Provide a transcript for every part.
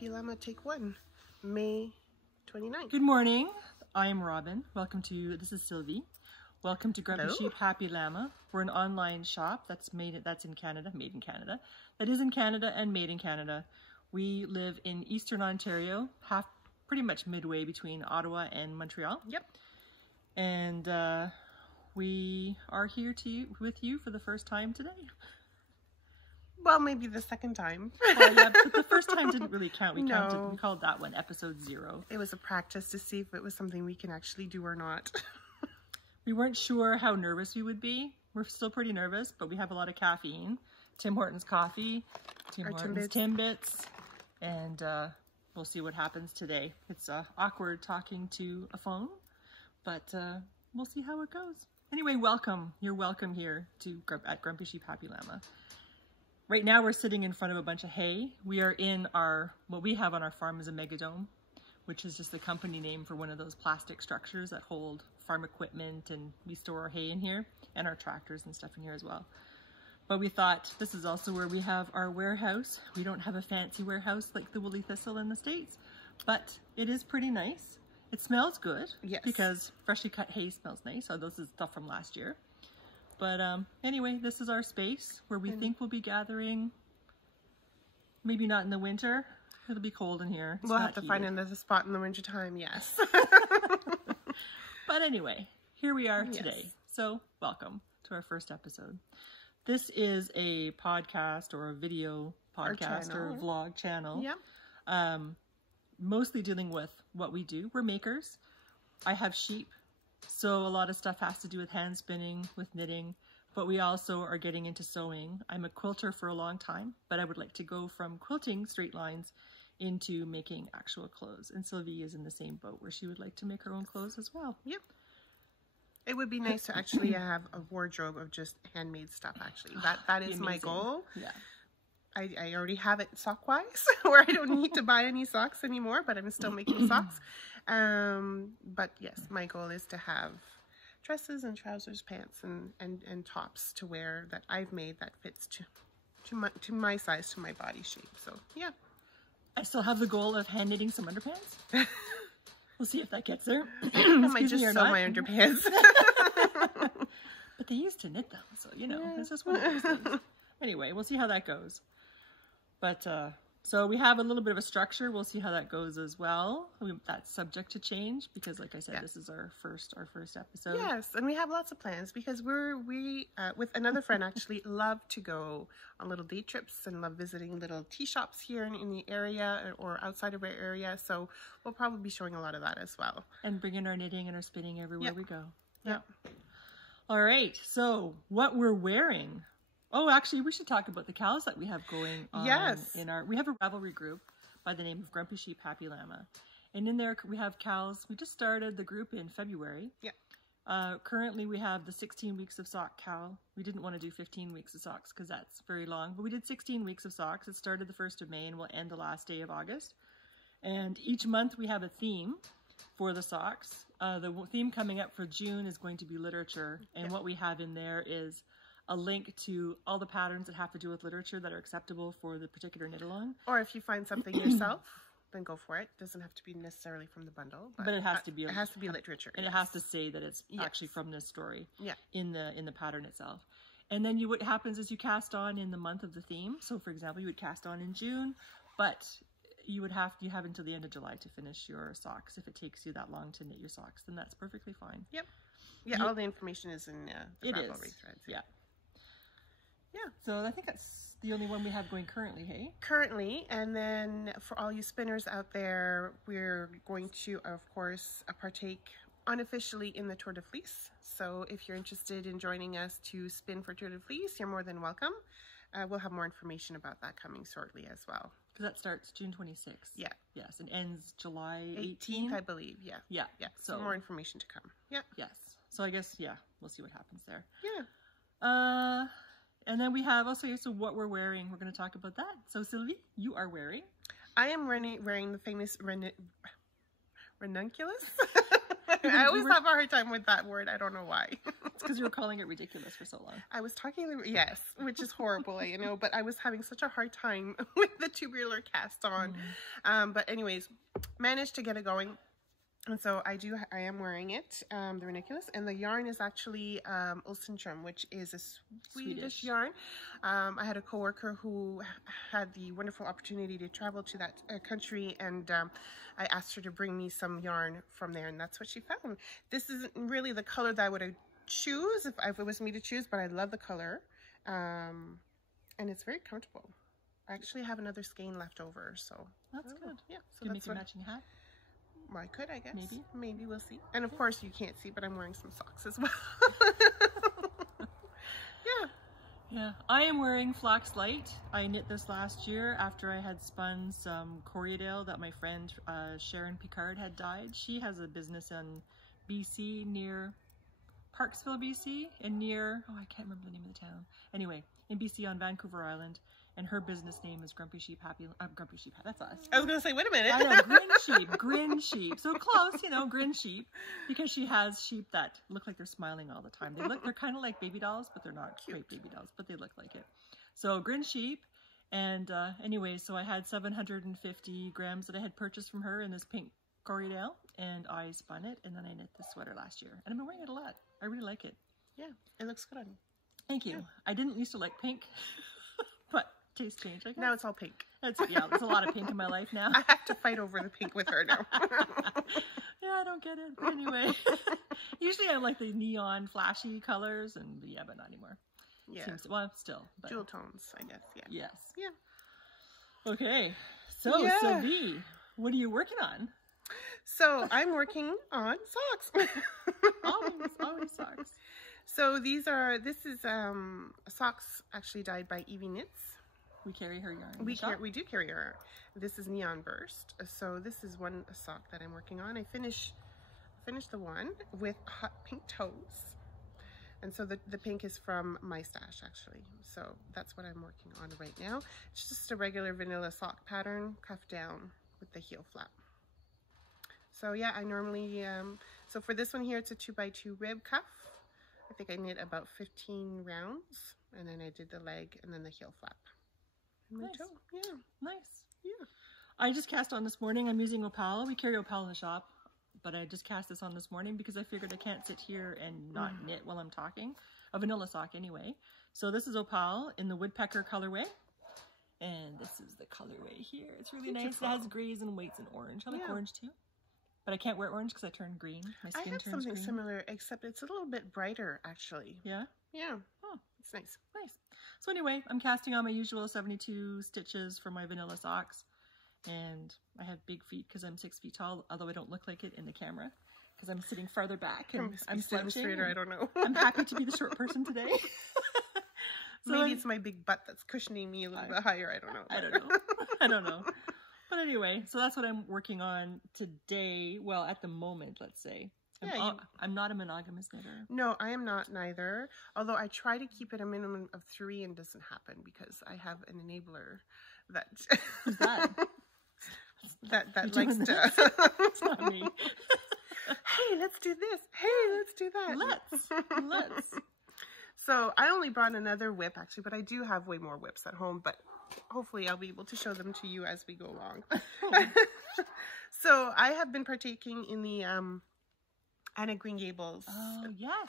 Happy Llama Take 1, May 29th. Good morning. I'm Robin. Welcome to, this is Sylvie. Welcome to Grumpy Sheep, Happy Llama. We're an online shop that's in Canada, made in Canada. That is in Canada and made in Canada. We live in Eastern Ontario, pretty much midway between Ottawa and Montreal. Yep. And we are here with you for the first time today. Well, maybe the second time. Well, yeah, but the first time didn't really count. We No. we called that one episode 0. It was a practice to see if it was something we can actually do or not. We weren't sure how nervous we would be. We're still pretty nervous, but we have a lot of caffeine. Tim Hortons coffee, Tim Hortons Timbits, and we'll see what happens today. It's awkward talking to a phone, but we'll see how it goes. Anyway, welcome. You're welcome here at Grumpy Sheep, Happy Llama. Right now we're sitting in front of a bunch of hay. We are in what we have on our farm is a megadome, which is just the company name for one of those plastic structures that hold farm equipment, and we store our hay in here and our tractors and stuff in here as well. But we thought this is also where we have our warehouse. We don't have a fancy warehouse like the Woolly Thistle in the States, but it is pretty nice. It smells good, yes, because freshly cut hay smells nice. So this is stuff from last year. But anyway, this is our space where we think we'll be gathering. Maybe not in the winter. It'll be cold in here. We'll have to find another spot in the winter time, yes. But anyway, here we are today. Yes. So welcome to our first episode. This is a podcast or a video podcast or a vlog channel. Yeah. Mostly dealing with what we do. We're makers. I have sheep. So a lot of stuff has to do with hand spinning, with knitting, but we also are getting into sewing. I'm a quilter for a long time, but I would like to go from quilting straight lines into making actual clothes. And Sylvie is in the same boat where she would like to make her own clothes as well. Yep. It would be nice to actually have a wardrobe of just handmade stuff, actually. That is my goal. Yeah. I already have it sock-wise, where I don't need to buy any socks anymore, but I'm still making socks. But yes, my goal is to have dresses and trousers, pants, and tops to wear that I've made that fits to my size, to my body shape. So yeah. I still have the goal of hand knitting some underpants. We'll see if that gets there. I might just sew my underpants. But they used to knit them, so you know, it's just one of those things. Anyway, we'll see how that goes. But so we have a little bit of a structure. We'll see how that goes as well. That's subject to change because, like I said, this is our first episode. Yes, and we have lots of plans because we with another friend actually love to go on little day trips and love visiting little tea shops here in the area or outside of our area. So we'll probably be showing a lot of that as well. And bringing our knitting and our spinning everywhere we go. Yeah. All right. So what we're wearing. Oh, actually, we should talk about the cows that we have going on. Yes. We have a Ravelry group by the name of Grumpy Sheep, Happy Llama. And in there we have cows. We just started the group in February. Yeah. Currently we have the 16 weeks of sock cow. We didn't want to do 15 weeks of socks because that's very long, but we did 16 weeks of socks. It started the 1st of May and will end the last day of August. And each month we have a theme for the socks. The theme coming up for June is going to be literature. And what we have in there is a link to all the patterns that have to do with literature that are acceptable for the particular knit-along. Or if you find something yourself, then go for it. It doesn't have to be necessarily from the bundle. But it has to be. It has to be literature. And it has to say that it's actually from this story in the pattern itself. And then what happens is you cast on in the month of the theme. So for example, you would cast on in June, but you have until the end of July to finish your socks. If it takes you that long to knit your socks, then that's perfectly fine. Yep. Yeah, all the information is in the Ravelry threads. Yeah. Yeah, so I think that's the only one we have going currently, hey? Currently, and then for all you spinners out there, we're going to, of course, partake unofficially in the Tour de Fleece. So if you're interested in joining us to spin for Tour de Fleece, you're more than welcome. We'll have more information about that coming shortly as well. Because that starts June 26th. Yeah. Yes, and ends July 18th, I believe. Yeah. Yeah. Yeah. So more information to come. Yeah. Yes. So I guess, we'll see what happens there. Yeah. And then we have also, so what we're wearing, we're going to talk about that. So Sylvie, you are wearing? I am wearing the famous ranunculus. I always have a hard time with that word. I don't know why. It's because you were calling it ridiculous for so long. I was talking, yes, which is horrible, you know, but I was having such a hard time with the tubular cast on. But anyways, managed to get it going. And so I am wearing it, the Ridiculous, and the yarn is actually Ulstentrum, which is a Swedish yarn. I had a coworker who had the wonderful opportunity to travel to that country, and I asked her to bring me some yarn from there, and that's what she found. This isn't really the color that I would choose if it was me to choose, but I love the color, and it's very comfortable. I actually have another skein left over, so that's good. Yeah, so can you make a matching hat? Well, I could, I guess. Maybe we'll see. And of course you can't see, but I'm wearing some socks as well. Yeah, I am wearing Flax Light. I knit this last year after I had spun some Corriedale that my friend Sharon Picard had dyed. She has a business in BC near Parksville, BC, and near, oh, I can't remember the name of the town. Anyway, in BC on Vancouver Island. And her business name is Grumpy Sheep Happy. Grumpy Sheep. That's us. I was gonna say, wait a minute. I know, Grin Sheep. So close, you know, Grin Sheep, because she has sheep that look like they're smiling all the time. They're kind of like baby dolls, but they're not great baby dolls, but they look like it. So Grin Sheep, and anyway, so I had 750 grams that I had purchased from her in this pink Corriedale, and I spun it, and then I knit this sweater last year, and I've been wearing it a lot. I really like it. Yeah, it looks good on you. Thank you. Yeah. I didn't used to like pink, but taste change, I guess. Now it's all pink. Yeah, there's a lot of pink in my life now. I have to fight over the pink with her now. Yeah, I don't get it. But anyway, usually I like the neon flashy colors, and yeah, but not anymore. Yeah. Well, still. But jewel tones, I guess. Yeah. Yes. Yeah. Okay. So, Sylvie, what are you working on? So I'm working on socks. always socks. So this is socks actually dyed by Evie Knits. We carry her yarn. We do carry her. This is Neon Burst. So this is one sock that I'm working on. I finished the one with hot pink toes. And so the pink is from my stash actually. So that's what I'm working on right now. It's just a regular vanilla sock pattern, cuff down with the heel flap. So yeah, I normally, so for this one here, it's a 2x2 rib cuff. I think I knit about 15 rounds, and then I did the leg and then the heel flap. And my toe. Yeah. Nice. Yeah. I just cast on this morning. I'm using Opal. We carry Opal in the shop, but I just cast this on this morning because I figured I can't sit here and not knit while I'm talking. A vanilla sock anyway. So this is Opal in the Woodpecker colorway. And this is the colorway here. It's really nice. It has grays and whites and orange. I like orange too. But I can't wear orange because I turn green. My skin turns green. I have something similar, except it's a little bit brighter, actually. Yeah? Yeah. Oh, it's nice. Nice. So anyway, I'm casting on my usual 72 stitches for my vanilla socks. And I have big feet because I'm 6 feet tall, although I don't look like it in the camera because I'm sitting farther back and I'm slouching. Straighter, I don't know. I'm happy to be the short person today. So maybe it's my big butt that's cushioning me a little bit higher. I don't know. I don't know. I don't know. But anyway, so that's what I'm working on today. Well, at the moment, let's say. I'm not a monogamous knitter. No, I am not neither. Although I try to keep it a minimum of 3 and doesn't happen because I have an enabler that... Who's that? that likes to... It's not me. Hey, let's do this. Hey, let's do that. Let's. So I only brought another whip actually, but I do have way more whips at home, but hopefully I'll be able to show them to you as we go along. So I have been partaking in the Anna Green Gables. Oh, yes.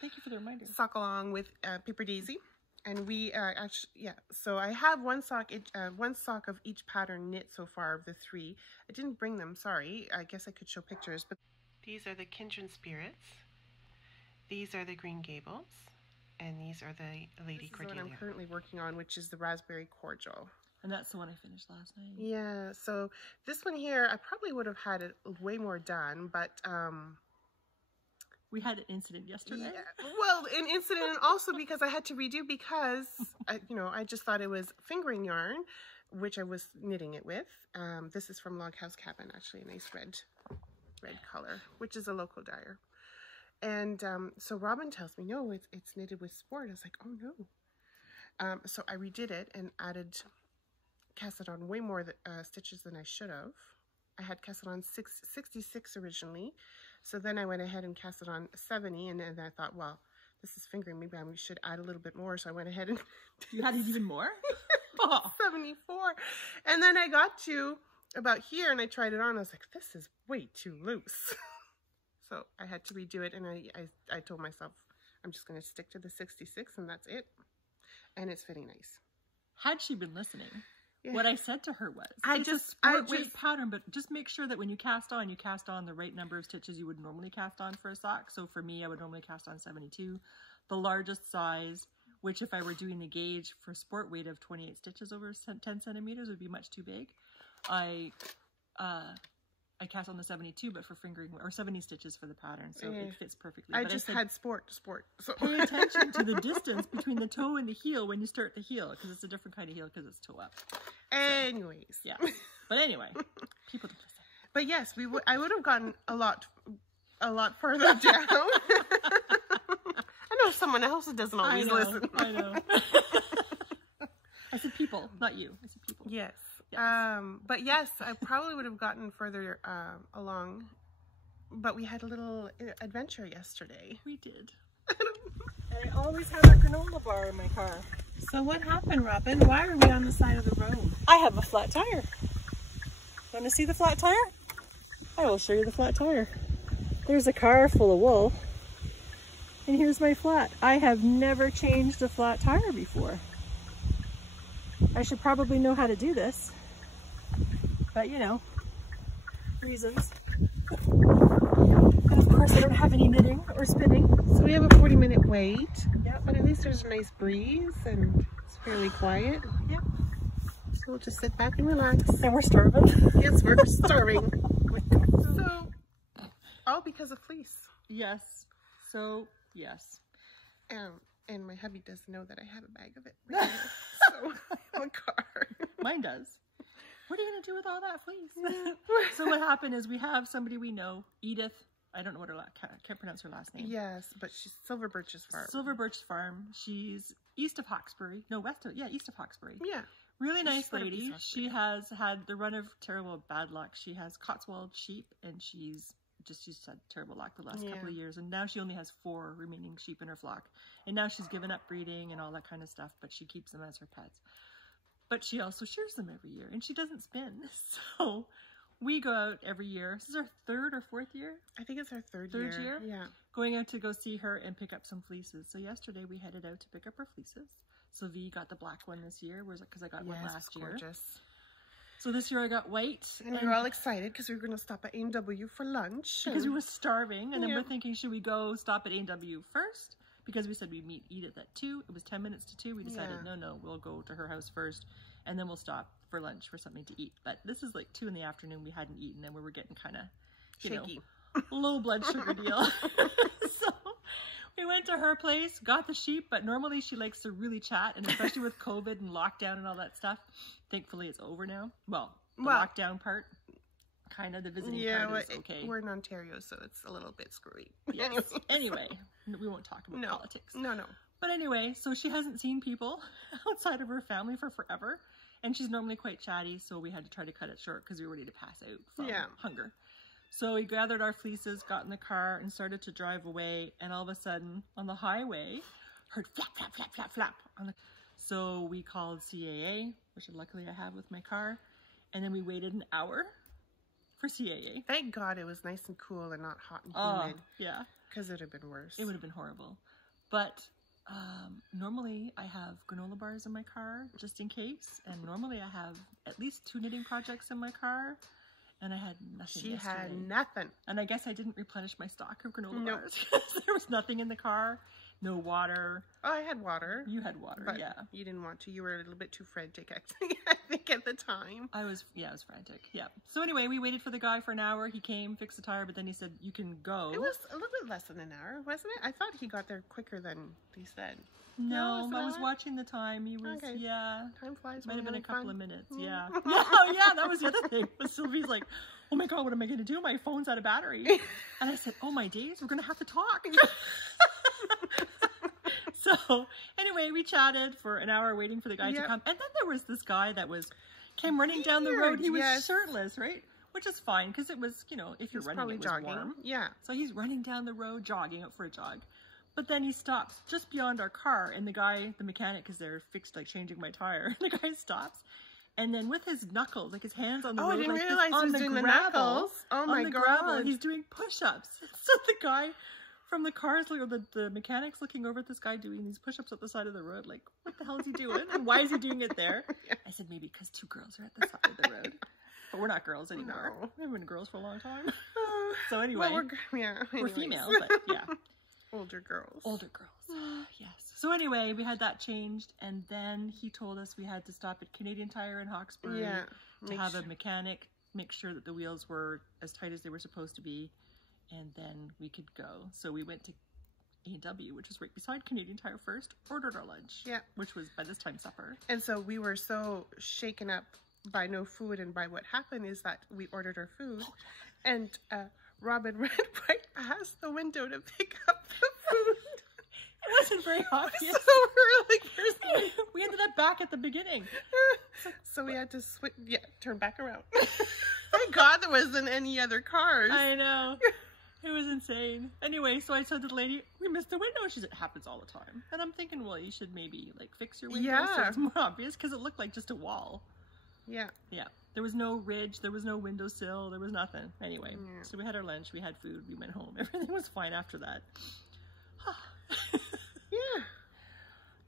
Thank you for the reminder. Sock along with Paper Daisy. And we actually, so I have one sock of each pattern knit so far of the 3. I didn't bring them, sorry. I guess I could show pictures, but these are the Kindred Spirits. These are the Green Gables. And these are the Lady Cordelia. This is what I'm currently working on, which is the Raspberry Cordial. And that's the one I finished last night. Yeah, so this one here, I probably would have had it way more done, but... we had an incident yesterday. Yeah. Well, an incident, and also because I had to redo because, I just thought it was fingering yarn, which I was knitting it with. This is from Log House Cabin, actually, a nice red color, which is a local dyer. And so Robin tells me, no, it's knitted with sport. I was like, oh no. So I redid it and cast it on way more stitches than I should have. I had cast it on 66 originally. So then I went ahead and cast it on 70, and then I thought, well, this is fingering. Maybe I should add a little bit more. So I went ahead and You had even more? 74. And then I got to about here, and I tried it on. I was like, this is way too loose. So I had to redo it, and I told myself, I'm just going to stick to the 66, and that's it. And it's fitting nice. Had she been listening, yeah. What I said to her was, it's a sport weight pattern, but just make sure that when you cast on the right number of stitches you would normally cast on for a sock. So for me, I would normally cast on 72. The largest size, which if I were doing the gauge for sport weight of 28 stitches over 10 centimeters would be much too big. I cast on the 72, but for fingering, or 70 stitches for the pattern, so it fits perfectly. I just had sport. So. Pay attention to the distance between the toe and the heel when you start the heel, because it's a different kind of heel because it's toe up. Anyways. So, yeah. But anyway, people don't listen. But yes, I would have gotten a lot further down. I know someone else that doesn't always listen. I know. I said people, not you. I said people. Yes. Yes. But yes, I probably would have gotten further along. But we had a little adventure yesterday. We did. I always have a granola bar in my car. So what happened, Robin? Why are we on the side of the road? I have a flat tire. Want to see the flat tire? I will show you the flat tire. There's a car full of wool. And here's my flat. I have never changed a flat tire before. I should probably know how to do this. But you know, reasons. And of course I don't have any knitting or spinning. So we have a 40-minute wait. Yep. But at least there's a nice breeze and it's fairly quiet. Yep. So we'll just sit back and relax. And we're starving. Yes, we're starving. So, all because of fleece. Yes. So, yes. And my hubby doesn't know that I have a bag of it. So, I have a car. Mine does. What are you going to do with all that fleece? So what happened is we have somebody we know, Edith. I don't know what her can't pronounce her last name. Yes, but she's Silver Birch's farm. Silver Birch Farm. She's east of Hawkesbury. No, east of Hawkesbury. Yeah. Really nice lady. She has had the run of terrible bad luck. She has Cotswold sheep, and she's had terrible luck the last couple of years. And now she only has 4 remaining sheep in her flock. And now she's given up breeding and all that kind of stuff, but she keeps them as her pets. But she also shears them every year, and she doesn't spin. So we go out every year. This is our 3rd or 4th year? I think it's our third year. Yeah. Going out to go see her and pick up some fleeces. So yesterday we headed out to pick up her fleeces. Sylvie got the black one this year, because I got one last year. Gorgeous. So this year I got white. And we were all excited because we were going to stop at A&W for lunch. Because we were starving. And then we're thinking, should we go stop at A&W first? Because we said we'd meet Edith at 2. It was 10 minutes to 2. We decided, no, we'll go to her house first. And then we'll stop for lunch for something to eat. But this is like 2 in the afternoon. We hadn't eaten, and we were getting kind of, shaky. Low blood sugar deal. So we went to her place, got the sheep, but normally she likes to really chat, and especially with COVID and lockdown and all that stuff. Thankfully it's over now. Well, the lockdown part, kind of the visiting part is okay. We're in Ontario, so it's a little bit screwy. Yes. Anyway, we won't talk about politics. No. But anyway, so she hasn't seen people outside of her family for forever. And she's normally quite chatty, so we had to try to cut it short because we were ready to pass out from hunger. So we gathered our fleeces, got in the car, and started to drive away. And all of a sudden, on the highway, heard flap, flap, flap, flap, flap. So we called CAA, which luckily I have with my car. And then we waited an hour for CAA. Thank God it was nice and cool and not hot and humid. Yeah. Because it would have been worse. It would have been horrible. But normally I have granola bars in my car just in case, and normally I have at least 2 knitting projects in my car, and I had nothing yesterday. Had nothing. And I guess I didn't replenish my stock of granola bars because there was nothing in the car. No water. Oh, I had water. You had water, but you didn't want to. You were a little bit too frantic, I think, at the time. I was frantic. Yeah. So anyway, we waited for the guy for an hour. He came, fixed the tire, but then he said, you can go. It was a little bit less than an hour, wasn't it? I thought he got there quicker than he said. No, I was watching the time. He was, Time flies. Might have been a couple of minutes. Yeah. Yeah, that was the other thing. But Sylvie's like, oh my God, what am I going to do? My phone's out of battery. And I said, oh my days, we're going to have to talk. So anyway, we chatted for an hour waiting for the guy to come. And then there was this guy that came running down the road. He was shirtless, right? which is fine because it was, you know, if you're running, probably it was jogging. warm. Yeah. So he's running down the road, jogging out for a jog. But then he stops just beyond our car, and the guy, the mechanic, is there fixed, like changing my tire. The guy stops, and then with his knuckles, like his hands on the road, I didn't like realize he was doing the knuckles. Oh my God. Gravel, he's doing push-ups. So the guy from the cars, or the mechanic's looking over at this guy doing these push-ups at the side of the road, like, what the hell is he doing? And why is he doing it there? Yeah. I said, maybe because 2 girls are at the side of the road. But we're not girls anymore. No. We haven't been girls for a long time. So anyway, well, we're female, but yeah. Older girls. Older girls. Yes. So anyway, we had that changed, and then he told us we had to stop at Canadian Tire in Hawkesbury to have a mechanic make sure that the wheels were as tight as they were supposed to be, and then we could go. So we went to A&W, which was right beside Canadian Tire first, ordered our lunch, which was by this time supper. And so we were so shaken up by no food, and by what happened is that we ordered our food, and Robin ran right past the window to pick up the food. It wasn't very obvious. So we were like, we ended up back at the beginning. So we had to turn back around. Thank God there wasn't any other cars. I know. It was insane. Anyway, so I said to the lady, we missed the window. She said, it happens all the time. And I'm thinking, well, you should maybe like fix your window so it's more obvious, because it looked like just a wall. Yeah. Yeah. There was no ridge. There was no windowsill. There was nothing. Anyway, so we had our lunch. We had food. We went home. Everything was fine after that.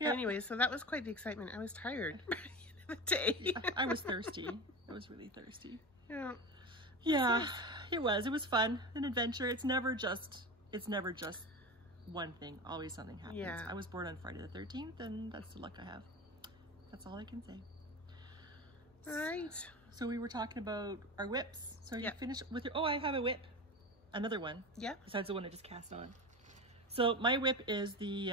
Yeah. Anyway, so that was quite the excitement. I was tired by the end of the day. I was thirsty. I was really thirsty. Yeah. Yeah, it was. It was fun. An adventure. It's never just one thing. Always something happens. Yeah. I was born on Friday the 13th, and that's the luck I have. That's all I can say. All right. So we were talking about our whips. So you finished with your, oh, I have a whip. Another one. Yeah. Besides the one I just cast on. So my whip is the,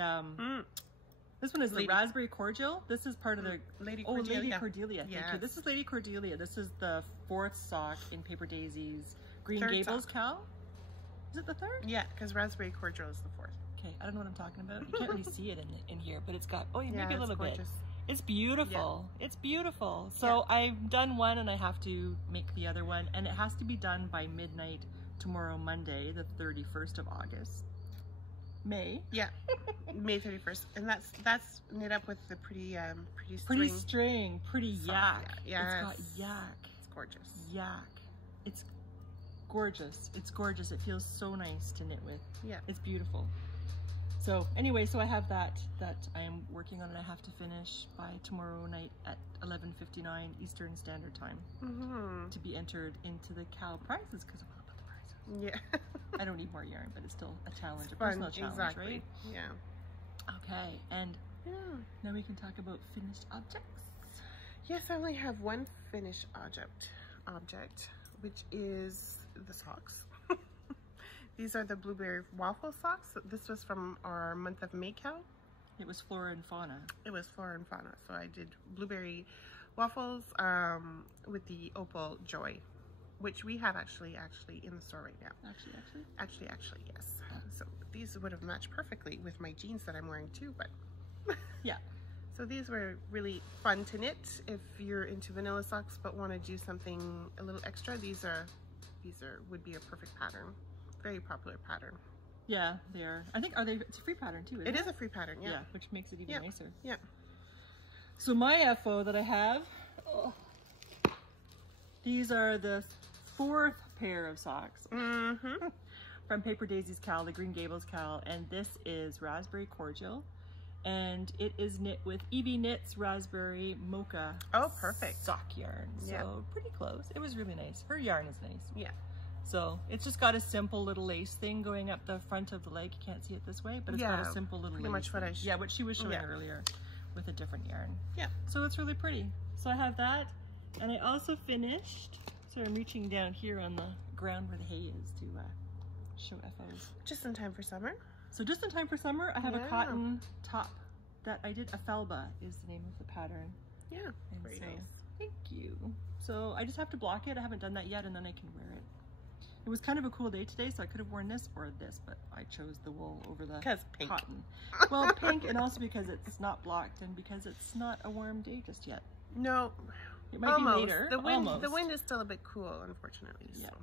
this one is the raspberry cordial. This is part of the Lady Cordelia. Lady Cordelia. Thank you. This is Lady Cordelia. This is the 4th sock in Paper Daisies. Green Gables cowl. Is it the 3rd? Yeah, because raspberry cordial is the 4th. Okay, I don't know what I'm talking about. You can't really see it in here, but it's got, maybe a little gorgeous. bit. It's beautiful. Yeah. It's beautiful. So I've done one, and I have to make the other one, and it has to be done by midnight tomorrow, Monday, the 31st of August. May. Yeah, May 31st, and that's knit up with the pretty string, pretty yak. Yeah, it's got yak. It's gorgeous. Yak. It's gorgeous. It's gorgeous. It feels so nice to knit with. Yeah, it's beautiful. So anyway, so I have that I am working on, and I have to finish by tomorrow night at 11:59 Eastern Standard Time to be entered into the Cal prizes, because I want to put the prizes. Yeah. I don't need more yarn, but it's still a challenge, a personal challenge, right? Yeah. Okay, and now we can talk about finished objects. Yes, I only have one finished object, which is the socks. These are the blueberry waffle socks. This was from our month of May count. It was Flora and Fauna. It was Flora and Fauna. So I did blueberry waffles with the opal joy, which we have actually in the store right now. Actually, yes. So these would have matched perfectly with my jeans that I'm wearing too, but yeah. So these were really fun to knit if you're into vanilla socks but want to do something a little extra. These would be a perfect pattern. Very popular pattern. Yeah, they are. I think it's a free pattern too, isn't it? It is a free pattern, yeah. Yeah, which makes it even nicer. Yeah. So my FO that I have, these are the 4th pair of socks from Paper Daisies cowl, the Green Gables cowl, and this is raspberry cordial, and it is knit with EB Knits raspberry mocha. Oh, perfect. Sock yarn. So pretty close. It was really nice. Her yarn is nice. Yeah. So it's just got a simple little lace thing going up the front of the leg. You can't see it this way, but it's got a simple little lace. Much what what she was showing earlier with a different yarn. Yeah. So it's really pretty. So I have that, and I also finished. So I'm reaching down here on the ground where the hay is to show FOs. Just in time for summer. So just in time for summer, I have a cotton top that I did. A Felba is the name of the pattern. Yeah. Very nice. Thank you. So I just have to block it. I haven't done that yet, and then I can wear it. It was kind of a cool day today, so I could have worn this or this, but I chose the wool over the pink. Cotton. Well, pink, and also because it's not blocked, and because it's not a warm day just yet. No, It might be later. The wind, Almost. The wind is still a bit cool, unfortunately. Yeah. So.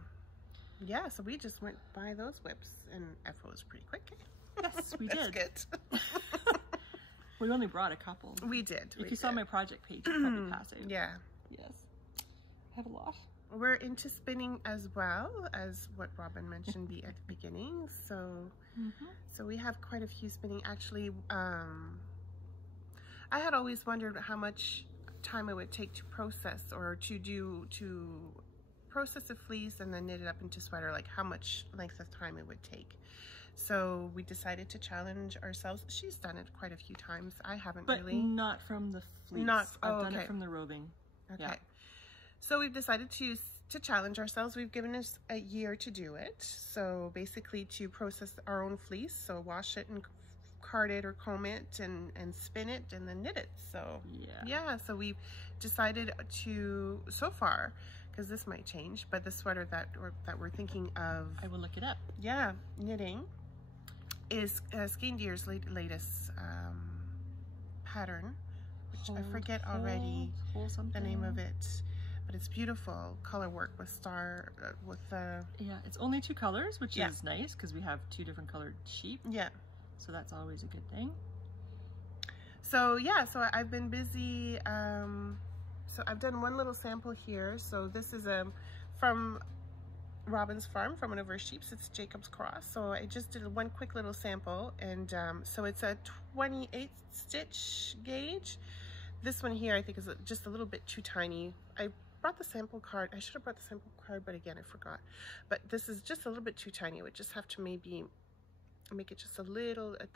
Yeah, so we just went by those whips, and FO was pretty quick. Yes, we did. That's good. We only brought a couple. We did. If you saw my project page, you'd probably pass it. Yeah. Yes. I have a lot. We're into spinning as well, as what Robin mentioned at the beginning. So, so we have quite a few spinning. Actually, I had always wondered how much time it would take to process or to process a fleece and then knit it up into sweater, like how much length of time it would take. So we decided to challenge ourselves. She's done it quite a few times. I haven't really. But not from the fleece. I've done it from the roving. Okay. Yeah. So we've decided to challenge ourselves. We've given us a year to do it. So basically to process our own fleece. So wash it and card it or comb it and spin it and then knit it. So yeah, so we've decided to, so far, because this might change, but the sweater that we're thinking of, I will look it up. Yeah, knitting is Skein-Deer's latest pattern, which I forget already the name of it, but it's beautiful color work with yeah, it's only 2 colors, which is nice because we have 2 different colored sheep. Yeah, so that's always a good thing. So yeah, so I've been busy. So I've done one little sample here. So this is from Robin's farm, from one of her sheeps. It's Jacob's Cross. So I just did one quick little sample, and so it's a 28 stitch gauge. This one here I think is just a little bit too tiny. I brought the sample card. I should have brought the sample card, but again I forgot. But this is just a little bit too tiny. I would just have to maybe make it just a little, a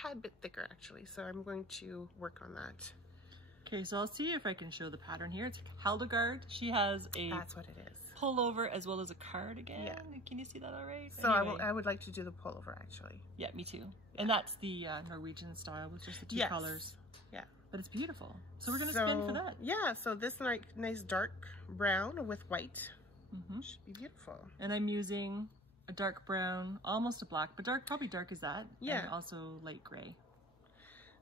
tad bit thicker actually. So I'm going to work on that. Okay, so I'll see if I can show the pattern here. It's Hildegard. She has a That's what it is. Pullover as well as a cardigan. Yeah. Can you see that all right? So anyway. I would like to do the pullover actually. Yeah, me too. Yeah. And that's the Norwegian style with just the 2 colors. Yeah. But it's beautiful. So we're going to spin for that. Yeah, so this nice dark brown with white should be beautiful. And I'm using a dark brown, almost a black, but dark, probably dark as that. Yeah. And also light gray.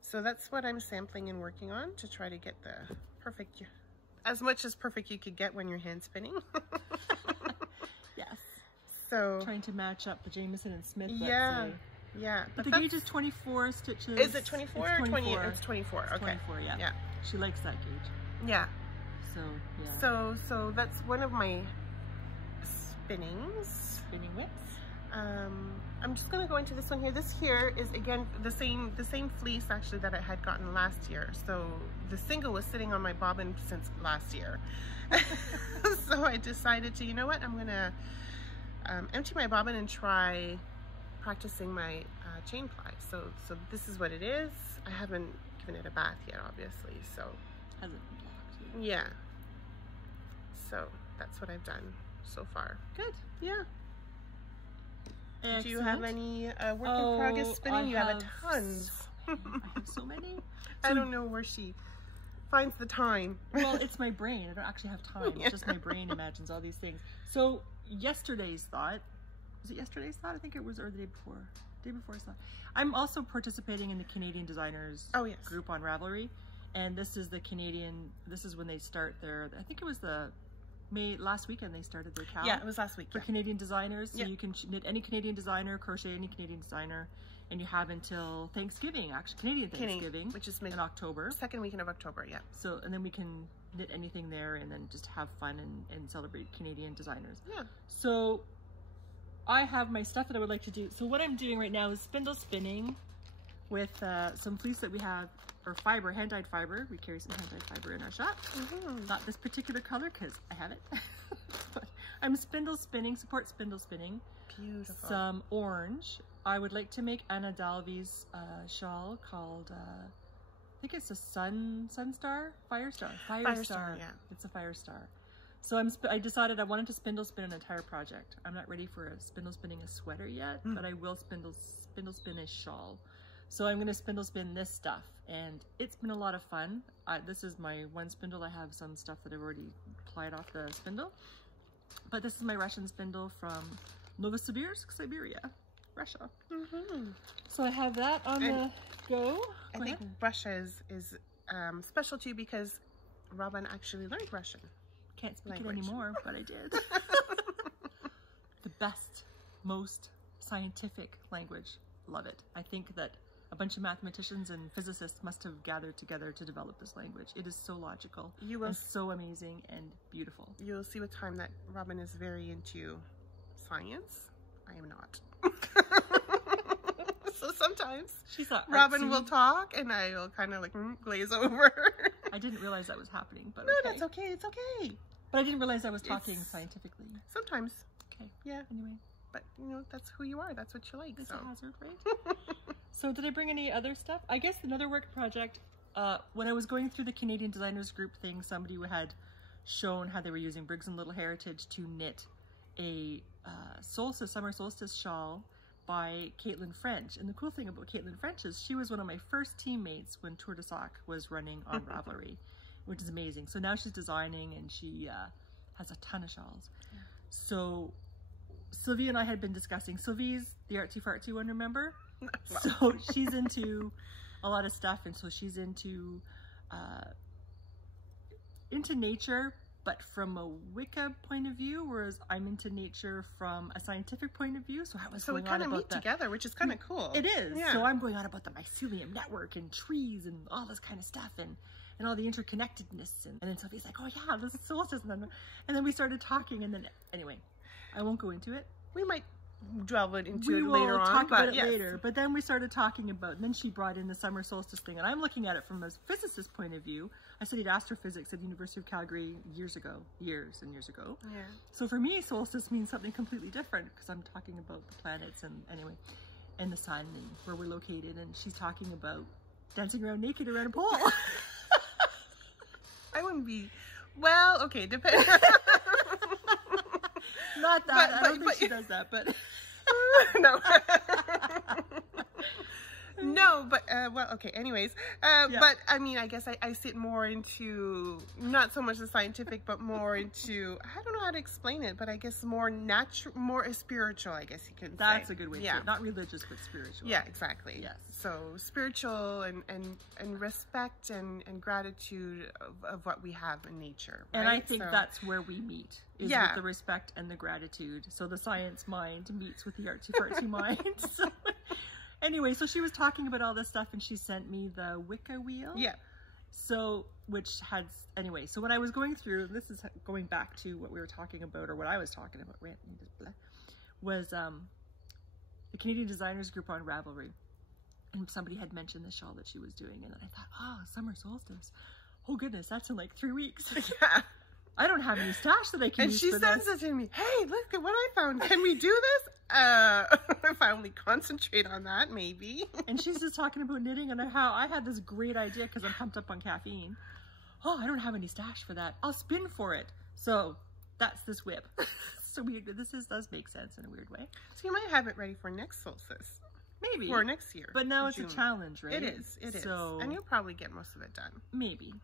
So that's what I'm sampling and working on to try to get the perfect, as much as perfect you could get when you're hand spinning. Yes. So trying to match up the Jameson and Smith. Yeah. Yeah. But the gauge is 24 stitches. Is it 24 or 20? It's 24. Okay. 24, yeah. Yeah. She likes that gauge. Yeah. So, yeah. So that's one of my spinnings. Spinning whips. I'm just going to go into this one here. This here is again the same fleece actually that I had gotten last year. So the single was sitting on my bobbin since last year. So I decided to, you know what, I'm going to empty my bobbin and try practicing my chain ply. So this is what it is. I haven't given it a bath yet, obviously. So hasn't blocked. Yeah. So that's what I've done so far. Good. Yeah. Excellent. Do you have any work in progress spinning? You have tons. I have so many. I don't know where she finds the time. Well, it's my brain. I don't actually have time. It's just my brain imagines all these things. So yesterday's thought, was it yesterday's thought? I think it was, or the day before. Day before's thought. I'm also participating in the Canadian Designers group on Ravelry. And this is the Canadian, this is when they start their, I think it was the last weekend they started their calendar. Yeah, it was last week. For Canadian designers. So you can knit any Canadian designer, crochet any Canadian designer, and you have until Thanksgiving, actually, Canadian Thanksgiving, which is in October. Second weekend of October, yeah. So, and then we can knit anything there and then just have fun and celebrate Canadian designers. Yeah. So, I have my stuff that I would like to do. So what I'm doing right now is spindle spinning with some fleece that we have, or fiber, hand-dyed fiber. We carry some hand-dyed fiber in our shop. Not this particular color because I have it. But I'm spindle spinning, support spindle spinning. Beautiful. Some orange. I would like to make Anna Dalby's shawl called, I think it's a Sunstar? Firestar. Firestar, yeah. It's a Firestar. So I decided I wanted to spindle spin an entire project. I'm not ready for spindle spinning a sweater yet, but I will spindle spin a shawl. So I'm going to spindle spin this stuff, and it's been a lot of fun. This is my one spindle. I have some stuff that I've already plied off the spindle, but this is my Russian spindle from Novosibirsk, Siberia, Russia. So I have that on the go. I think Russia is special too because Robin actually learned Russian. Can't speak it anymore, but I did. The best, most scientific language. Love it. I think that a bunch of mathematicians and physicists must have gathered together to develop this language. It is so logical and so amazing and beautiful. You'll see with time that Robin is very into science. I am not. So sometimes Robin will talk and I will kind of like glaze over. I didn't realize that was happening, but no, that's okay. It's okay. But I didn't realize I was talking scientifically. Sometimes. Okay. Yeah. Anyway. But, you know, that's who you are. That's what you like. It's a hazard, right? So did I bring any other stuff? I guess another work project, when I was going through the Canadian Designers Group thing, somebody had shown how they were using Briggs & Little Heritage to knit a summer solstice shawl by Caitlin French. And the cool thing about Caitlin French is she was one of my first teammates when Tour de Sac was running on Ravelry, which is amazing. So now she's designing and she has a ton of shawls. Yeah. So Sylvie and I had been discussing, Sylvie's the artsy fartsy one, remember? So she's into a lot of stuff, and so she's into nature, but from a Wicca point of view, whereas I'm into nature from a scientific point of view. So I was so we kind of meet together, which is kind of cool. It is. Yeah. So I'm going on about the mycelium network and trees and all this kind of stuff, and all the interconnectedness, and then Sylvie's like, oh yeah, this is solstice, and then we started talking, and then anyway, I won't go into it. We might delve into it later on. We will talk about it later. But then we started talking about, and then she brought in the summer solstice thing, and I'm looking at it from a physicist point of view. I studied astrophysics at the University of Calgary years and years ago. Yeah. So for me, solstice means something completely different because I'm talking about the planets and anyway, and the sun and where we're located, and she's talking about dancing around naked around a pole. I wouldn't be, well, okay, depends. Not that, I don't think she does that, but. No. No, but, well, okay, anyways. Yeah. But, I mean, I guess I sit more into, not so much the scientific, but more into, I don't know how to explain it, but I guess more natural, more spiritual, I guess you can say. That's a good way to say it. Not religious, but spiritual. Yeah, exactly. Yes. So, spiritual and respect and gratitude of what we have in nature. Right? And I think that's where we meet, is with the respect and the gratitude. So the science mind meets with the artsy-fartsy mind. So. Anyway, so she was talking about all this stuff and she sent me the Wicca wheel. Yeah. So, which had, anyway, so when I was going through, this is going back to what we were talking about, or what I was talking about, was the Canadian Designers Group on Ravelry. And somebody had mentioned the shawl that she was doing. And then I thought, oh, summer solstice. Oh goodness, that's in like 3 weeks. Yeah. I don't have any stash that I can use for this. And she sends it to me. Hey, look at what I found. Can we do this? If I only concentrate on that, maybe. And she's just talking about knitting and how I had this great idea because I'm pumped up on caffeine. Oh, I don't have any stash for that. I'll spin for it. So that's this whip. So weird. This does make sense in a weird way. So you might have it ready for next solstice. Maybe. Or next year. But now it's a challenge, right? It is. It is. And you'll probably get most of it done. Maybe.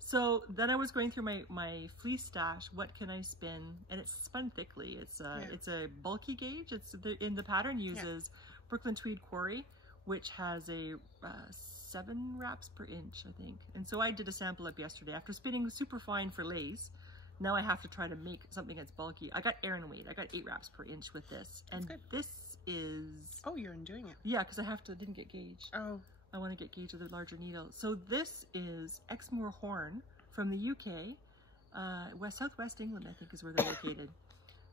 So then I was going through my fleece stash. What can I spin? And it's spun thickly. It's a bulky gauge. In the pattern uses Brooklyn Tweed Quarry, which has a 7 wraps per inch, I think. And so I did a sample up yesterday after spinning super fine for lace. Now I have to try to make something that's bulky. I got Aran weight. I got 8 wraps per inch with this. And this is... Oh, you're undoing it. Yeah, because I didn't get gauge. Oh. I want to get gauge with a larger needle. So this is Exmoor Horn from the UK. Southwest England, I think, is where they're located.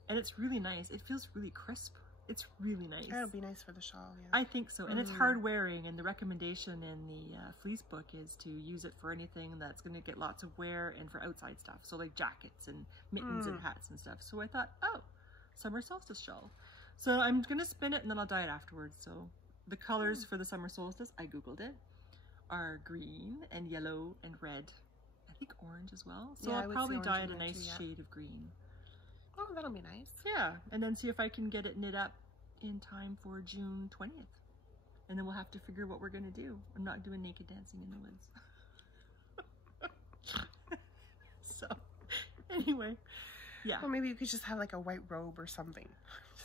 And it's really nice. It feels really crisp. It's really nice. That'll be nice for the shawl, yeah. I think so. And it's hard wearing, and the recommendation in the fleece book is to use it for anything that's going to get lots of wear and for outside stuff. So like jackets and mittens and hats and stuff. So I thought, oh, summer solstice shawl. So I'm going to spin it and then I'll dye it afterwards. So the colors for the summer solstice, I Googled it, are green and yellow and red. I think orange as well. So I'll probably dye it a nice shade of green. Oh, that'll be nice. Yeah, and then see if I can get it knit up in time for June 20th. And then we'll have to figure what we're going to do. I'm not doing naked dancing in the woods. So, anyway, yeah. Well, maybe you could just have like a white robe or something.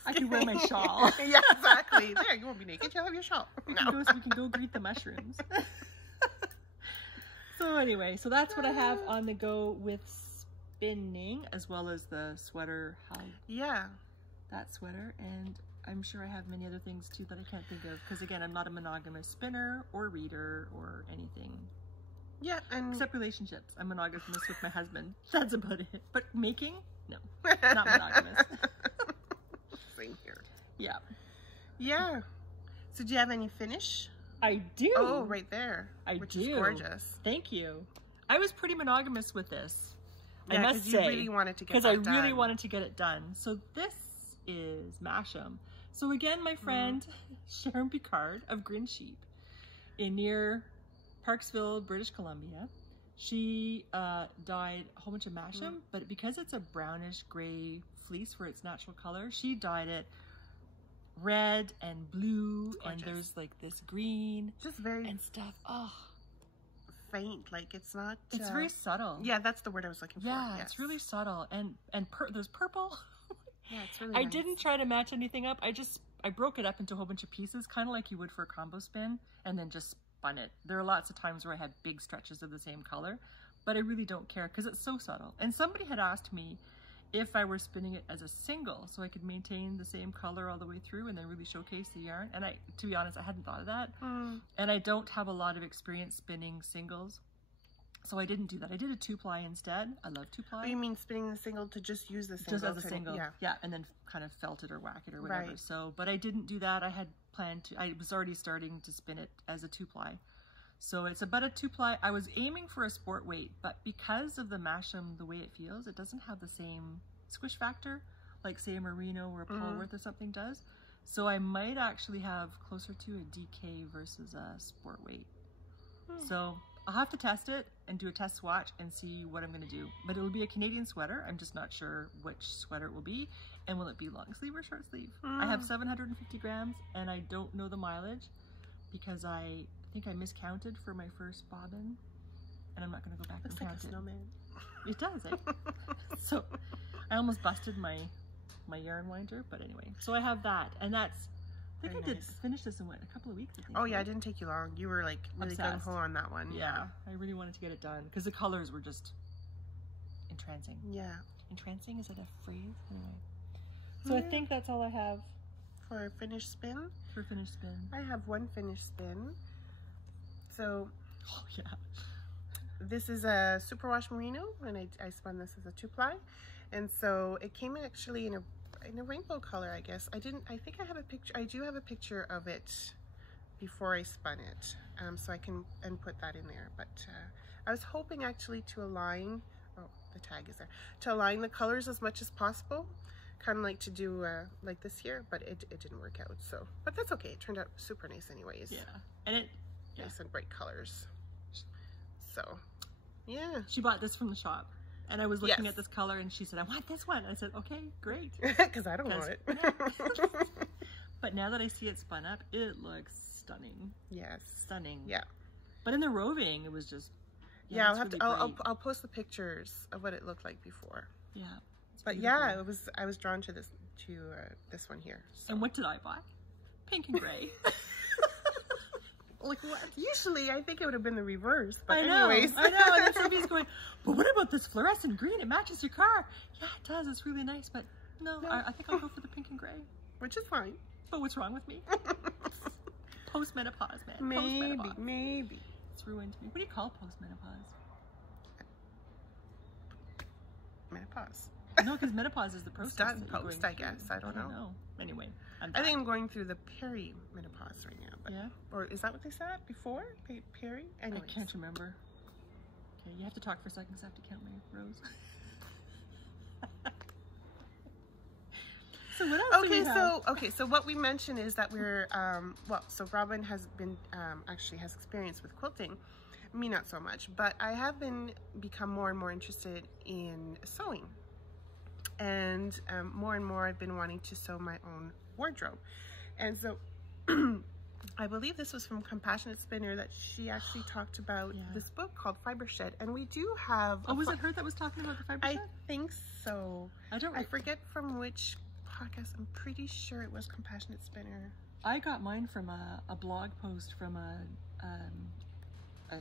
I can wear my shawl. Yeah, exactly. There, you won't be naked. You'll have your shawl. We can go greet the mushrooms. So anyway, so that's what I have on the go with spinning, as well as the sweater. Yeah. That sweater, and I'm sure I have many other things too that I can't think of, because again, I'm not a monogamous spinner or reader or anything. Yeah, and except relationships. I'm monogamous with my husband. That's about it. But making? No. Not monogamous. Same here. Yeah. Yeah. So do you have any finish? I do. Oh, right there. Which is gorgeous. Thank you. I was pretty monogamous with this. Yeah, I must say. You really wanted to get because I really wanted to get it done. So this is Masham. So again, my friend Sharon Picard of Grin Sheep near Parksville, British Columbia, she dyed a whole bunch of Masham, but because it's a brownish gray fleece for its natural color, she dyed it red and blue, and there's like this green, just very and stuff. Oh, faint, like it's not. It's very subtle. Yeah, that's the word I was looking for. Yeah, yes. It's really subtle, and there's purple. Yeah, it's really. I didn't try to match anything up. I broke it up into a whole bunch of pieces, kind of like you would for a combo spin, and then just spun it. There are lots of times where I had big stretches of the same color, but I really don't care because it's so subtle. And somebody had asked me if I were spinning it as a single, so I could maintain the same color all the way through and then really showcase the yarn. And to be honest, I hadn't thought of that. And I don't have a lot of experience spinning singles, so I didn't do that. I did a 2-ply instead. I love 2-ply. Oh, you mean spinning the single to just use the single? Just as a single, yeah, and then kind of felt it or whack it or whatever. Right. So, but I didn't do that. I had planned to. I was already starting to spin it as a 2-ply. So it's about a 2-ply. I was aiming for a sport weight, but because of the Masham, the way it feels, it doesn't have the same squish factor like say a merino or a Polworth or something does. So I might actually have closer to a DK versus a sport weight. So I'll have to test it and do a test swatch and see what I'm going to do. But it'll be a Canadian sweater. I'm just not sure which sweater it will be. And will it be long sleeve or short sleeve? I have 750 grams and I don't know the mileage because I think I miscounted for my first bobbin, and I'm not going to go back and count it. Looks like a snowman. It does, eh? So I almost busted my yarn winder, but anyway. So I have that, and that's, I think I did finish this in what, a couple of weeks, I think. Oh yeah, it didn't take you long. You were like really gung-ho on that one. Yeah, I really wanted to get it done because the colors were just entrancing. Yeah. Entrancing, is that a phrase? Anyway. So I think that's all I have. For a finished spin? For finished spin. I have one finished spin. So, oh yeah, this is a superwash merino, and I spun this as a 2-ply, and so it came in actually in a rainbow color. I guess I think I have a picture. I do have a picture of it before I spun it, so I can put that in there. But I was hoping actually to align. Oh, the tag is there. To align the colors as much as possible, kind of like to do like this here, but it didn't work out. So, but that's okay. It turned out super nice anyways. Yeah, and it. Nice and bright colors. So, yeah. She bought this from the shop, and I was looking at this color, and she said, "I want this one." I said, "Okay, great." Because I don't want it. But now that I see it spun up, it looks stunning. Yes, stunning. Yeah. But in the roving, it was just. Yeah, I'll have to. I'll post the pictures of what it looked like before. Yeah. But yeah, it was. I was drawn to this one here. So. And what did I buy? Pink and gray. Like what? Usually, I think it would have been the reverse. But I know, anyways. I know. And then somebody's going, "But what about this fluorescent green? It matches your car." Yeah, it does. It's really nice. But no. I think I'll go for the pink and gray. Which is fine. But what's wrong with me? Postmenopause, man. Maybe. It's ruined me. What do you call postmenopause? Menopause. No, because menopause is the process. Done post, I guess. I don't know. Anyway, I think I'm going through the perimenopause right now. But, yeah. Or is that what they said before? Peri? Anyways. I can't remember. Okay, you have to talk for a second because I have to count my rows. So what else do we have? So what we mentioned is that we're so Robin has been actually has experience with quilting. Me not so much, but I have become more and more interested in sewing. And more and more I've been wanting to sew my own wardrobe. And so I believe this was from Compassionate Spinner that she actually talked about this book called Fibre Shed. And we do have... Oh, was it her that was talking about the Fibre Shed? I think so. I forget from which podcast. I'm pretty sure it was Compassionate Spinner. I got mine from a blog post from a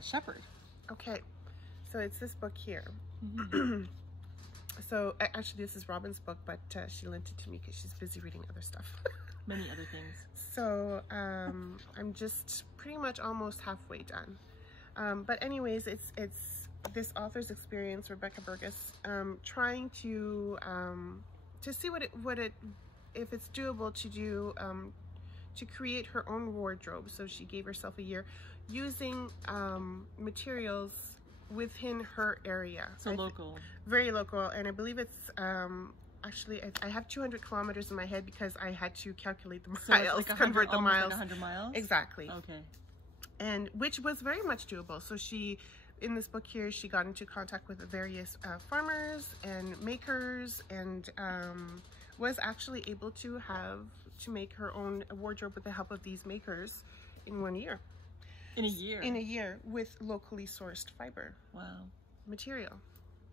shepherd. Okay, so it's this book here. Mm-hmm. So actually this is Robin's book, but she lent it to me because she's busy reading other stuff. Many other things. So I'm just pretty much almost halfway done. But anyways, it's this author's experience, Rebecca Burgess, trying to see if it's doable to do to create her own wardrobe. So she gave herself a year using materials within her area. So local. Very local, and I believe it's actually I have 200 kilometers in my head because I had to calculate the miles, like convert the miles. Like 100 miles? Exactly. Okay. And which was very much doable. So she, in this book here, she got into contact with various farmers and makers, and was actually able to make her own wardrobe with the help of these makers in 1 year. In a year? In a year, with locally sourced fiber. Wow. Material.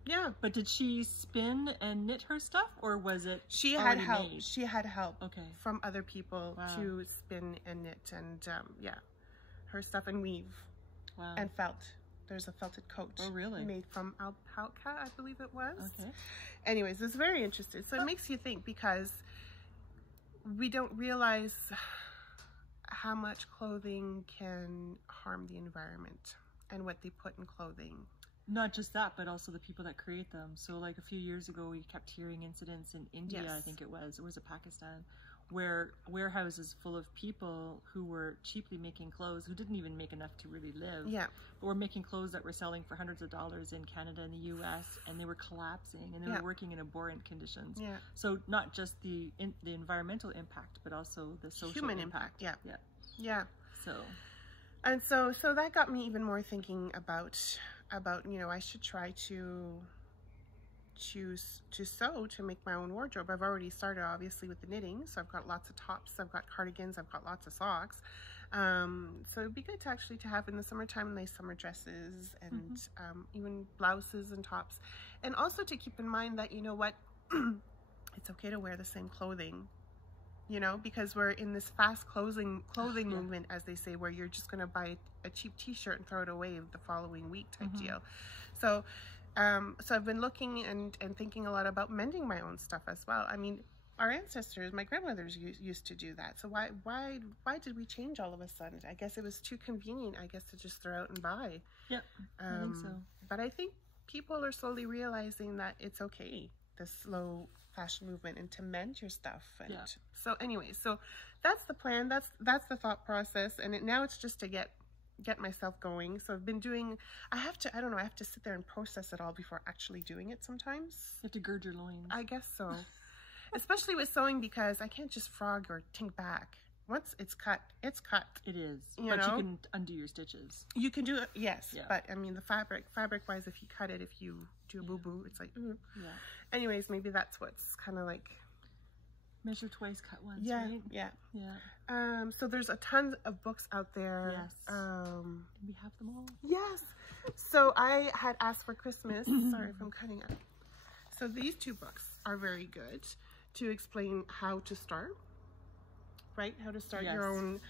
Yeah. But did she spin and knit her stuff, or was it She had help. made? She had help from other people to spin and knit, and yeah, her stuff, and weave. Wow. And felt. There's a felted coat. Oh, really? Made from alpaca, I believe it was. Okay. Anyways, it's very interesting. So it makes you think, because we don't realize how much clothing can harm the environment and what they put in clothing. Not just that, but also the people that create them. So like a few years ago, we kept hearing incidents in India, I think it was Pakistan, where warehouses full of people who were cheaply making clothes, who didn't even make enough to really live, but were making clothes that were selling for hundreds of dollars in Canada and the US, and they were collapsing, and they were working in abhorrent conditions. So not just the environmental impact, but also the social human impact. So and so that got me even more thinking about you know, I should try to choose to sew to make my own wardrobe. I've already started, obviously, with the knitting, so I've got lots of tops, I've got cardigans, I've got lots of socks. So it'd be good to actually to have in the summertime nice summer dresses, and even blouses and tops, and also to keep in mind that, you know what, it's okay to wear the same clothing, you know, because we're in this fast clothing movement, as they say, where you're just going to buy a cheap t-shirt and throw it away the following week type deal. So so I've been looking and thinking a lot about mending my own stuff as well. I mean, our ancestors, my grandmothers used to do that. So why did we change all of a sudden? I guess it was too convenient, I guess, to just throw out and buy. Yeah, I think so. But I think people are slowly realizing that it's okay, the slow fashion movement, and to mend your stuff. And so anyway, so that's the plan. That's the thought process. And now it's just to get myself going. So I've been doing, I have to sit there and process it all before actually doing it sometimes. You have to gird your loins. I guess so. Especially with sewing, because I can't just frog or tink back. Once it's cut, it's cut. It is. You but know? you can undo your stitches. You can do it, yes. Yeah. But I mean, the fabric-wise, if you cut it, if you do a boo-boo, it's like, ooh. Yeah. Anyways, maybe that's what's kind of like... Measure twice, cut once, right? Yeah. Yeah. So there's a ton of books out there. Yes. And we have them all. Yes. So I had asked for Christmas. Sorry if I'm cutting up. So these two books are very good to explain how to start. Right? How to start your own.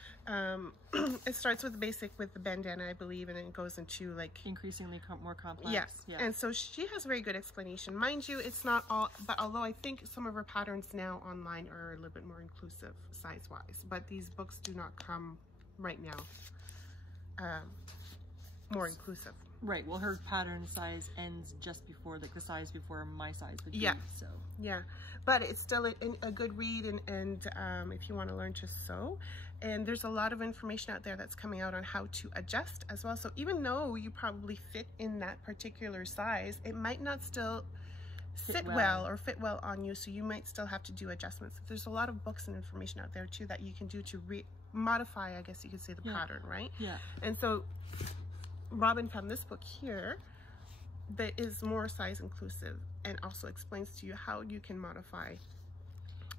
It starts with the basic, with the bandana, I believe, and then it goes into like increasingly more complex. Yes. And so she has a very good explanation. Mind you, it's not all, but although I think some of her patterns now online are a little bit more inclusive size-wise, but these books do not come right now more inclusive. Right. Well, her pattern size ends just before, like the size before my size would be. So. Yeah. But it's still a good read, and if you want to learn to sew. And there's a lot of information out there that's coming out on how to adjust as well. So even though you probably fit in that particular size, it might not still sit well or fit well on you. So you might still have to do adjustments. There's a lot of books and information out there too that you can do to modify, I guess you could say, the pattern, right? Yeah. And so Robin found this book here that is more size inclusive and also explains to you how you can modify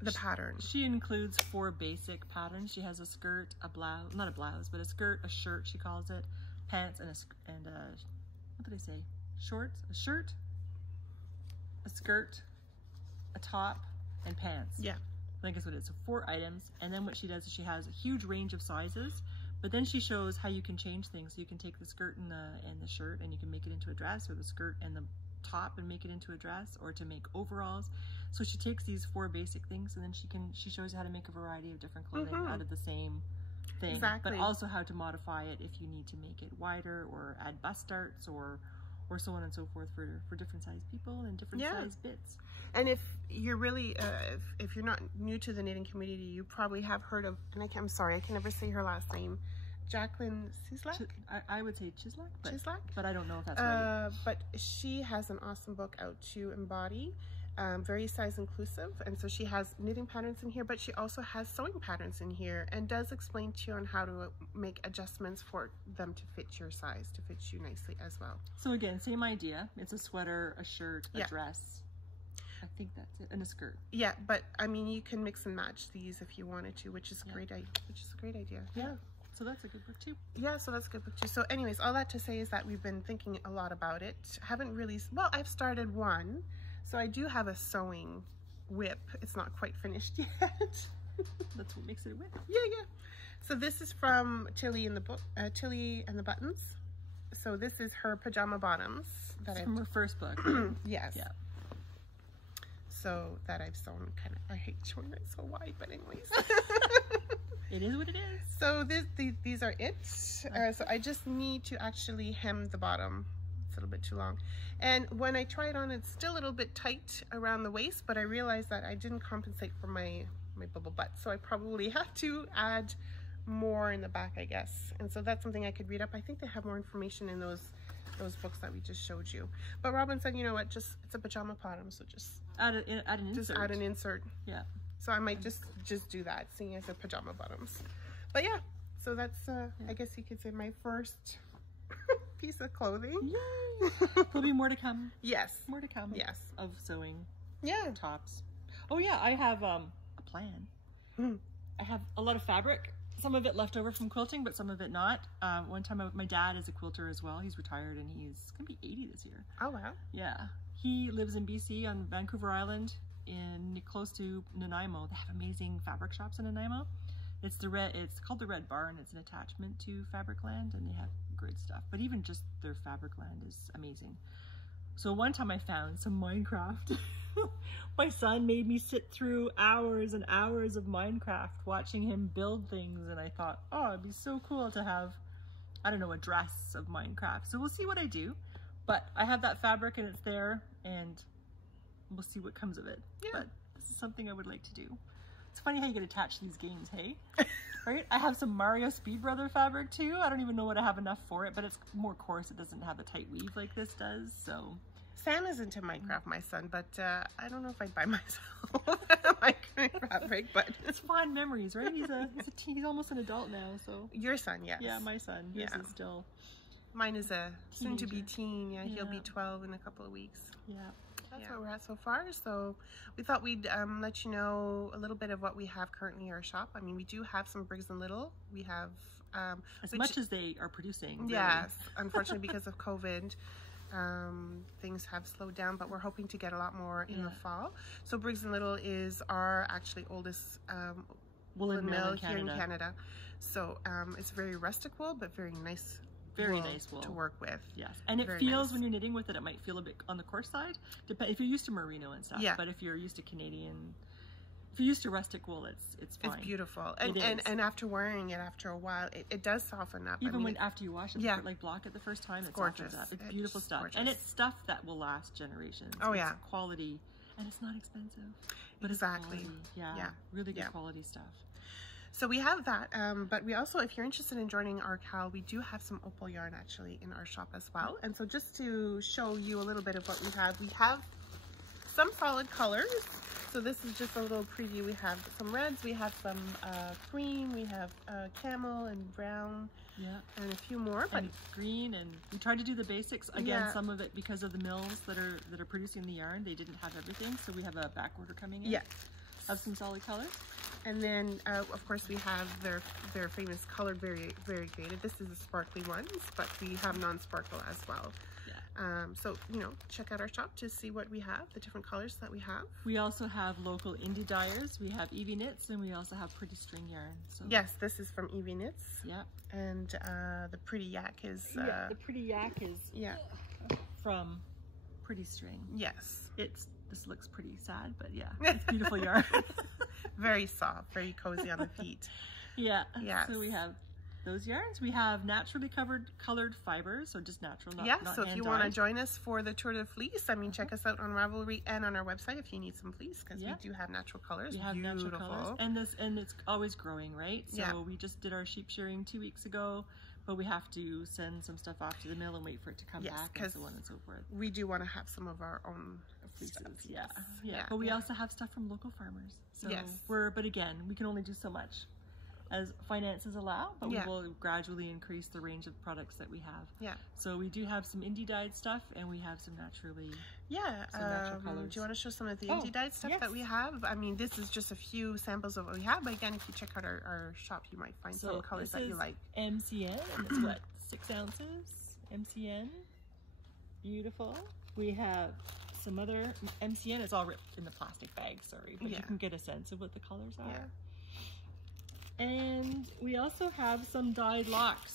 the pattern. She includes 4 basic patterns. She has a skirt, a blouse, not a blouse, but a skirt, a shirt, she calls it, pants, and what did I say? Shorts, a shirt, a skirt, a top, and pants. Yeah. I think that's what it is. So 4 items. And then what she does is she has a huge range of sizes, But then she shows how you can change things. So you can take the skirt and the shirt and you can make it into a dress, or the skirt and the top and make it into a dress, or to make overalls. So she takes these 4 basic things, and then she shows you how to make a variety of different clothing out of the same thing. Exactly. But also how to modify it if you need to make it wider or add bust darts or so on and so forth for different size people and different size bits. And if you're really, if you're not new to the knitting community, you probably have heard of, and I'm sorry, I can never say her last name, Jacqueline Cislak? I would say Chislak, but I don't know if that's right. But she has an awesome book out to embody, very size inclusive, and so she has knitting patterns in here, but she also has sewing patterns in here, and does explain to you on how to make adjustments for them to fit your size, to fit you nicely as well. So again, same idea. It's a sweater, a shirt, a dress. I think that's it, and a skirt. Yeah, but I mean, you can mix and match these if you wanted to, which is a great idea. Yeah. So that's a good book too. Yeah, so that's a good book too. So anyways, all that to say is that we've been thinking a lot about it. Haven't really, well, I've started one. So I do have a sewing whip. It's not quite finished yet. That's what makes it a whip. Yeah. So this is from Tilly and the book, Tilly and the Buttons. So this is her pajama bottoms. From her first book. Yes. Yeah. So that I've sewn I hate showing it so wide, but anyways. It is what it is. So these are it. So I just need to actually hem the bottom. It's a little bit too long. And when I try it on, it's still a little bit tight around the waist, but I realized that I didn't compensate for my bubble butt. So I probably have to add more in the back, I guess. And so that's something I could read up. I think they have more information in those books that we just showed you. But Robin said, you know what, it's a pajama bottom, so just add an insert. Just add an insert. Yeah. So I might just do that, seeing as a pajama bottoms. But yeah, so that's I guess you could say my first piece of clothing. Yay! There'll be more to come. Yes. More to come. Yes. Of sewing. Yeah. Tops. Oh yeah, I have a plan. I have a lot of fabric. Some of it left over from quilting, but some of it not. One time, my dad is a quilter as well. He's retired and he's gonna be 80 this year. Oh wow. Yeah. He lives in BC on Vancouver Island, close to Nanaimo. They have amazing fabric shops in Nanaimo. It's called the Red Barn. It's an attachment to Fabricland, and they have great stuff. But even just their Fabricland is amazing. So one time I found some Minecraft. My son made me sit through hours and hours of Minecraft watching him build things, and I thought, oh, it'd be so cool to have, I don't know, a dress of Minecraft. So we'll see what I do. But I have that fabric and it's there, and we'll see what comes of it. Yeah. But this is something I would like to do. It's funny how you get attached to these games, hey? Right? I have some Mario Speed Brother fabric too. I don't even know what I have enough for it, but it's more coarse. It doesn't have the tight weave like this does, so. Sam is into Minecraft, my son, but I don't know if I'd buy myself Minecraft fabric, but. It's fond memories, right? He's almost an adult now, so. Your son, yes. Yeah, my son. His is still. Mine is a Teenager. soon-to-be teen. Yeah, he'll be 12 in a couple of weeks. Yeah. That's where we're at so far. So we thought we'd let you know a little bit of what we have currently in our shop. I mean, we do have some Briggs & Little. We have... as much as they are producing. Really. Yes. Unfortunately, because of COVID, things have slowed down, but we're hoping to get a lot more in the fall. So Briggs & Little is our actually oldest woolen mill here in Canada. So it's very rustic wool, but very nice. Very nice wool to work with. Yes, and it feels when you're knitting with it, it might feel a bit on the coarse side. If you're used to merino and stuff. Yeah. But if you're used to Canadian, if you're used to rustic wool, it's fine. It's beautiful, and after wearing it after a while, it does soften up. Even after you wash it, like block it the first time, it's gorgeous. It's beautiful stuff, and it's stuff that will last generations. Oh it's quality, and it's not expensive. But exactly. It's quality. Yeah. Really good quality stuff. So we have that, but we also, if you're interested in joining our CAL, we do have some opal yarn actually in our shop as well. And so just to show you a little bit of what we have some solid colors. So this is just a little preview. We have some reds, we have some cream, we have camel and brown, and a few more. But and green, and we tried to do the basics. Again, some of it because of the mills that are producing the yarn, they didn't have everything, so we have a back order coming in. Of some solid colors. And then, of course, we have their famous colored variegated. This is the sparkly ones, but we have non-sparkle as well. So, you know, check out our shop to see what we have, the different colors that we have. We also have local indie dyers. We have Evie Knits, and we also have Pretty String yarn. So. Yes, this is from Evie Knits. Yeah. And the Pretty Yak is... the Pretty Yak is from Pretty String. Yes. This looks pretty sad, but yeah, it's beautiful yarn. Very soft, very cozy on the feet. Yeah. Yes. So we have those yarns. We have naturally colored fibers, so just natural, not so if you want to hand-dyed. join us for the Tour de Fleece, I mean, check us out on Ravelry and on our website if you need some fleece, because we do have natural colors. We have natural colors, and it's always growing, right? So we just did our sheep shearing 2 weeks ago, but we have to send some stuff off to the mill and wait for it to come back, and so on and so forth. We do want to have some of our own fleeces. But we also have stuff from local farmers. So but again, we can only do so much as finances allow, but we will gradually increase the range of products that we have. So we do have some indie dyed stuff, and we have some naturally natural colors. Do you want to show some of the indie dyed stuff that we have? I mean, this is just a few samples of what we have, but again, if you check out our shop, you might find some colors that you like. MCN, and it's what, 6 ounces? MCN, beautiful. We have some other MCN. It's all ripped in the plastic bag, sorry, but you can get a sense of what the colors are. And we also have some dyed locks.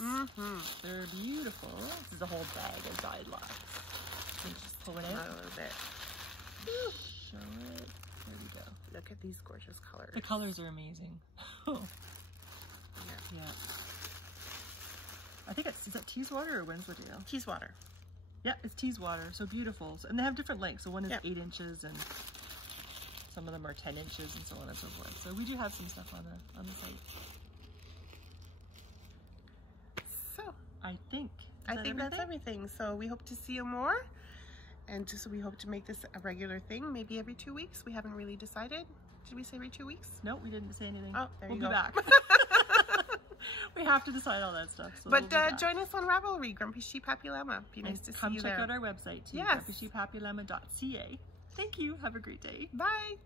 They're beautiful. This is a whole bag of dyed locks. Can you just pull it out a little bit? Show it. There we go. Look at these gorgeous colors. The colors are amazing. I think is that Teeswater or Wensleydale? Teeswater. Yeah, it's Teeswater. So beautiful. And they have different lengths. So one is 8 inches, and some of them are 10 inches, and so on and so forth. So we do have some stuff on the site. So I think that's everything. So we hope to see you more, and just we hope to make this a regular thing, maybe every 2 weeks. We haven't really decided. Did we say every 2 weeks? No, we didn't say anything. Oh, there you go. We'll be back. We have to decide all that stuff. So but join us on Ravelry, Grumpy Sheep Happy Llama. Be nice to see you there. Come check out our website too, grumpysheephappyllama.ca. Thank you. Have a great day. Bye.